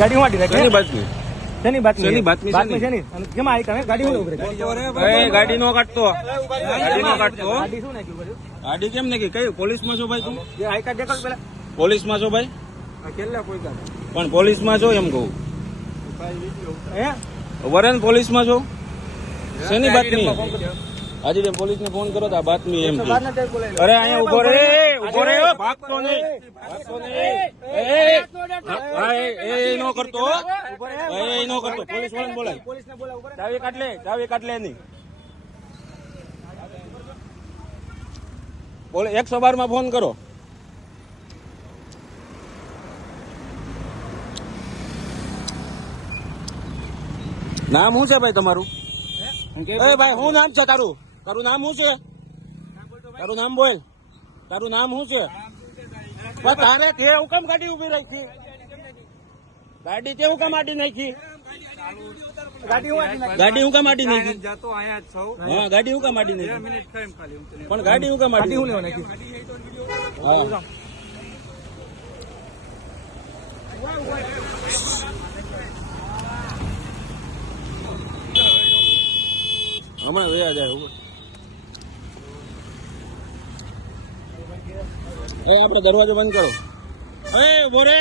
ગાડી હું આડી શેની બાતમી? શેની બાતમી? શેની બાતમી? બાતમી શેની? અને કેમ આવી તમે ગાડી હું ઉભી રહી? એ ગાડી નો કાઢતો, ગાડી નો કાઢતો. ગાડી શું નાખ્યું કર્યું? ગાડી કેમ નાખી? કઈ પોલીસમાં છો ભાઈ તું? જે આઈ કાર્ડ દેખાડ પેલા. પોલીસમાં છો ભાઈ? કેટલા કોઈ ગાડી? પણ પોલીસમાં છો એમ કહું. હે? વરેન પોલીસમાં છો? શેની બાતમી? હાજી બેન પોલીસ ને ફોન કરો તો આ બાતમી એમ કે. અરે અહીંયા ઉભો રે, ઉભો રે, ભાગતો નહીં, ભાગતો નહીં. એ નો કરતો, એ નો કરતો. પોલીસ વાળાને બોલાય. પોલીસને બોલાવ ઉપર. ચાવી કાઢ લે, ચાવી કાઢ લે એની. બોલે 112 માં ફોન કરો. નામ શું છે ભાઈ તમારું? એ ભાઈ શું નામ છે તારું? તારું નામ શું છે? તારું નામ બોલ. તારું નામ શું છે? તારે તે હું કેમ ગાડી ઉભી રાખી? ગાડી તે હું કેમ આડી નાખી? ગાડી હું કેમ આડી નાખી? હા ગાડી હું કેમ આડી નાખી? પણ ગાડી હું કેમ આડી નાખી? હા હમણાં વયા જાય. એ આપણો દરવાજો બંધ કરો. એ ઉભો રે.